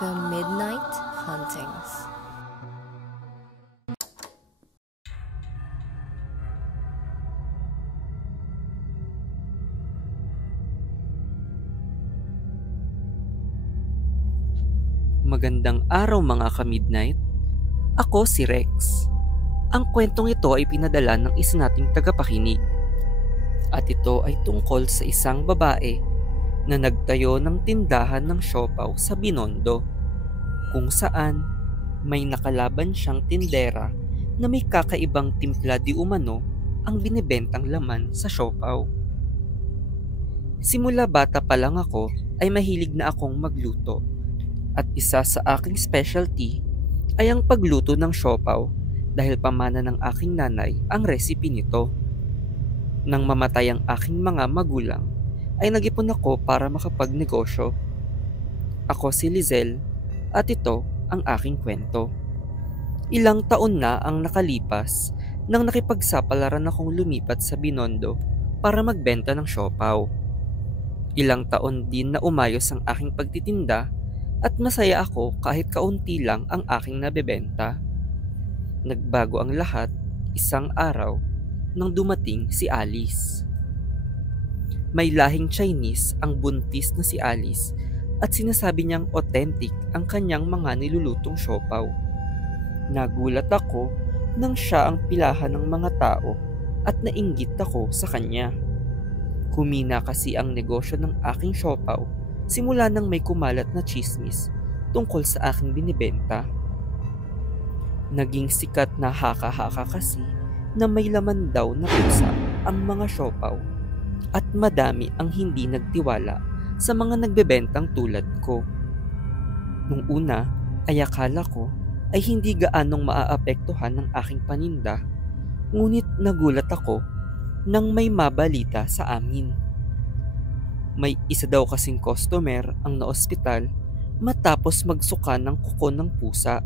The Midnight Hauntings. Magandang araw mga ka-midnight. Ako si Rex. Ang kwentong ito ay pinadala ng isa nating tagapakinig. At ito ay tungkol sa isang babae na nagtayo ng tindahan ng siopaw sa Binondo, kung saan may nakalaban siyang tindera na may kakaibang timpla di umano ang binibentang laman sa siopaw. Simula bata pa lang ako ay mahilig na akong magluto. At isa sa aking specialty ay ang pagluto ng siopaw dahil pamana ng aking nanay ang recipe nito. Nang mamatay ang aking mga magulang, ay nag-ipon ako para makapagnegosyo. Ako si Lizelle at ito ang aking kwento. Ilang taon na ang nakalipas nang nakipagsapalaran akong lumipat sa Binondo para magbenta ng siopaw. Ilang taon din na umayos ang aking pagtitinda at masaya ako kahit kaunti lang ang aking nabebenta. Nagbago ang lahat isang araw nang dumating si Alice. May lahing Chinese ang buntis na si Alice at sinasabi niyang authentic ang kanyang mga nilulutong siopaw. Nagulat ako nang siya ang pilahan ng mga tao at nainggit ako sa kanya. Humina kasi ang negosyo ng aking siopaw simula nang may kumalat na tsismis tungkol sa aking binibenta. Naging sikat na haka-haka kasi na may laman daw na pusa ang mga siopaw at madami ang hindi nagtiwala sa mga nagbebentang tulad ko. Nung una ay akala ko ay hindi gaanong maaapektuhan ng aking paninda, ngunit nagulat ako nang may mabalita sa amin. May isa daw kasing customer ang naospital matapos magsuka ng kuko ng pusa.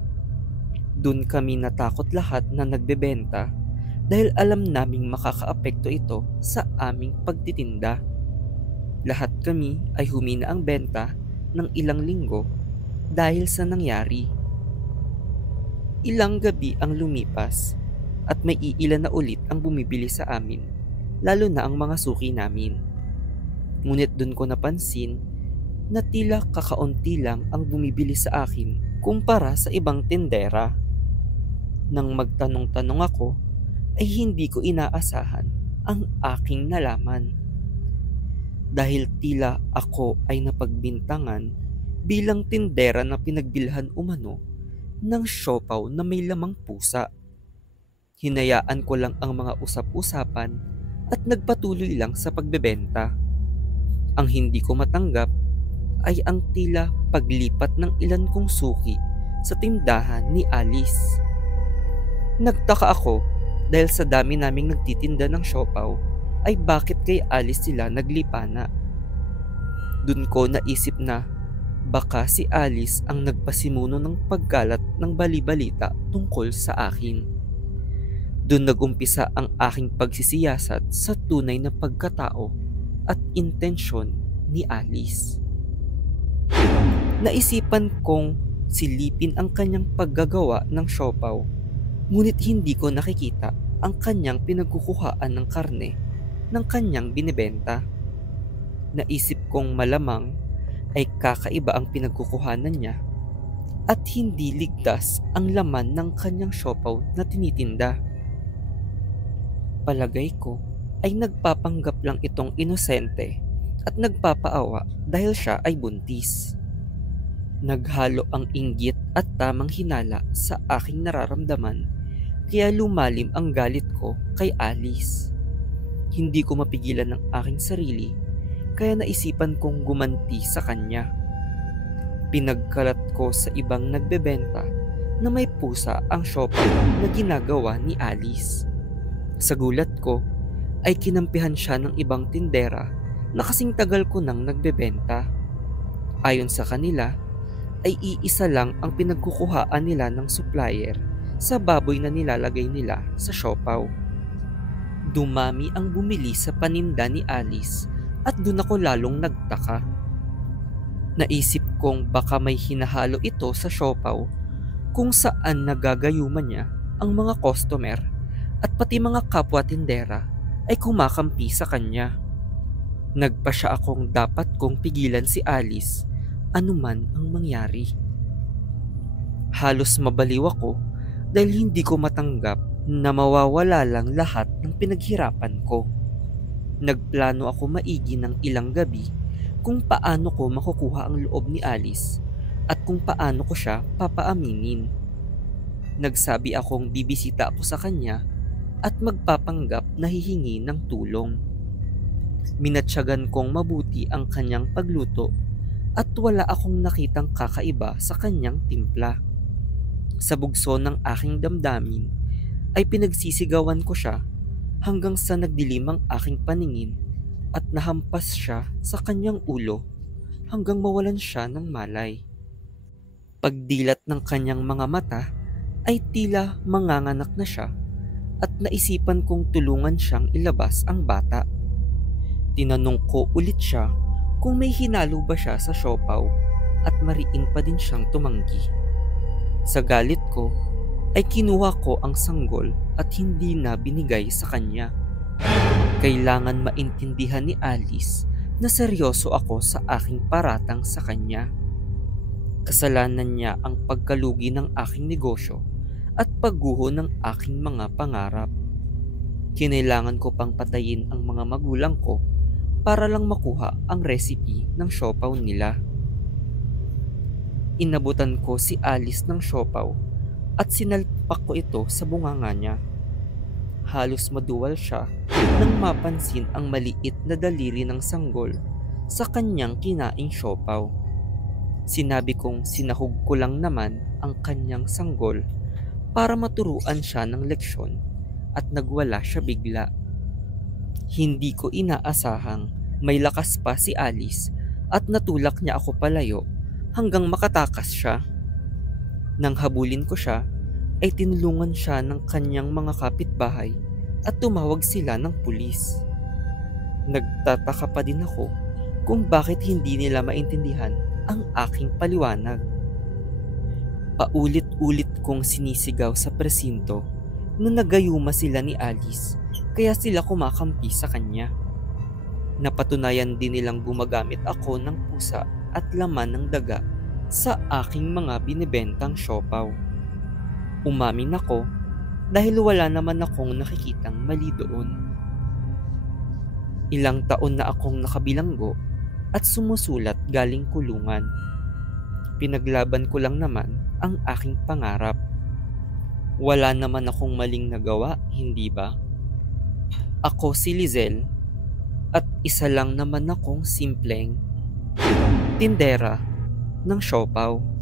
Doon kami natakot lahat na nagbebenta dahil alam naming makakaapekto ito sa aming pagtitinda. Lahat kami ay humina ang benta ng ilang linggo dahil sa nangyari. Ilang gabi ang lumipas at may iilan na ulit ang bumibili sa amin, lalo na ang mga suki namin. Ngunit doon ko napansin na tila kakaunti lang ang bumibili sa akin kumpara sa ibang tindera. Nang magtanong-tanong ako ay hindi ko inaasahan ang aking nalaman. Dahil tila ako ay napagbintangan bilang tindera na pinagbilhan umano ng siopaw na may lamang pusa. Hinayaan ko lang ang mga usap-usapan at nagpatuloy lang sa pagbebenta. Ang hindi ko matanggap ay ang tila paglipat ng ilan kong suki sa tindahan ni Alice. Nagtaka ako dahil sa dami naming nagtitinda ng siopaw ay bakit kay Alice sila naglipana. Dun ko naisip na baka si Alice ang nagpasimuno ng pagkalat ng bali-balita tungkol sa akin. Dun nagumpisa ang aking pagsisiyasat sa tunay na pagkatao at intensyon ni Alice. Naisipan kong silipin ang kanyang paggagawa ng siopaw, ngunit hindi ko nakikita ang kanyang pinagkukuhaan ng karne ng kanyang binibenta. Naisip kong malamang ay kakaiba ang pinagkukuhanan niya at hindi ligtas ang laman ng kanyang siopaw na tinitinda. Palagay ko ay nagpapanggap lang itong inosente at nagpapaawa dahil siya ay buntis. Naghalo ang inggit at tamang hinala sa aking nararamdaman kaya lumalim ang galit ko kay Alice. Hindi ko mapigilan ng aking sarili kaya naisipan kong gumanti sa kanya. Pinagkalat ko sa ibang nagbebenta na may pusa ang siopaw na ginagawa ni Alice. Sa gulat ko ay kinampihan siya ng ibang tindera na kasing tagal ko nang nagbebenta. Ayon sa kanila, ay iisa lang ang pinagkukuhaan nila ng supplier sa baboy na nilalagay nila sa siopaw. Dumami ang bumili sa paninda ni Alice at doon ako lalong nagtaka. Naisip kong baka may hinahalo ito sa siopaw kung saan nagagayuman niya ang mga customer at pati mga kapwa tindera ay kumakampi sa kanya. Nagpa siya akong dapat kong pigilan si Alice anuman ang mangyari. Halos mabaliw ako dahil hindi ko matanggap na mawawala lang lahat ng pinaghirapan ko. Nagplano ako maigi ng ilang gabi kung paano ko makukuha ang loob ni Alice at kung paano ko siya papaaminin. Nagsabi akong bibisita ako sa kanya at magpapanggap na hihingi ng tulong. Minatsyagan kong mabuti ang kanyang pagluto at wala akong nakitang kakaiba sa kanyang timpla. Sa bugso ng aking damdamin ay pinagsisigawan ko siya hanggang sa nagdilim ang aking paningin at nahampas siya sa kanyang ulo hanggang mawalan siya ng malay. Pagdilat ng kanyang mga mata ay tila manganganak na siya at naisipan kong tulungan siyang ilabas ang bata. Tinanong ko ulit siya kung may hinalo ba siya sa siopaw at mariin pa din siyang tumanggi. Sa galit ko ay kinuha ko ang sanggol at hindi na binigay sa kanya. Kailangan maintindihan ni Alice na seryoso ako sa aking paratang sa kanya. Kasalanan niya ang pagkalugi ng aking negosyo at pagguho ng aking mga pangarap. Kinailangan ko pang patayin ang mga magulang ko para lang makuha ang recipe ng siopaw nila. Inabutan ko si Alice ng siopaw at sinalpak ko ito sa bunganga niya. Halos maduwal siya nang mapansin ang maliit na daliri ng sanggol sa kanyang kinaing siopaw. Sinabi kong sinahog ko lang naman ang kanyang sanggol para maturuan siya ng leksyon at nagwala siya bigla. Hindi ko inaasahang may lakas pa si Alice at natulak niya ako palayo hanggang makatakas siya. Nang habulin ko siya, ay tinulungan siya ng kanyang mga kapitbahay at tumawag sila ng pulis. Nagtataka pa din ako kung bakit hindi nila maintindihan ang aking paliwanag. Paulit-ulit kong sinisigaw sa presinto na nagayuma sila ni Alice kaya sila kumakampi sa kanya. Napatunayan din nilang gumagamit ako ng pusa at laman ng daga sa aking mga binibentang siopaw. Umamin ako dahil wala naman akong nakikitang mali doon. Ilang taon na akong nakabilanggo at sumusulat galing kulungan. Pinaglaban ko lang naman ang aking pangarap. Wala naman akong maling nagawa, hindi ba? Ako si Lizelle at isa lang naman akong simpleng tindera ng siopaw.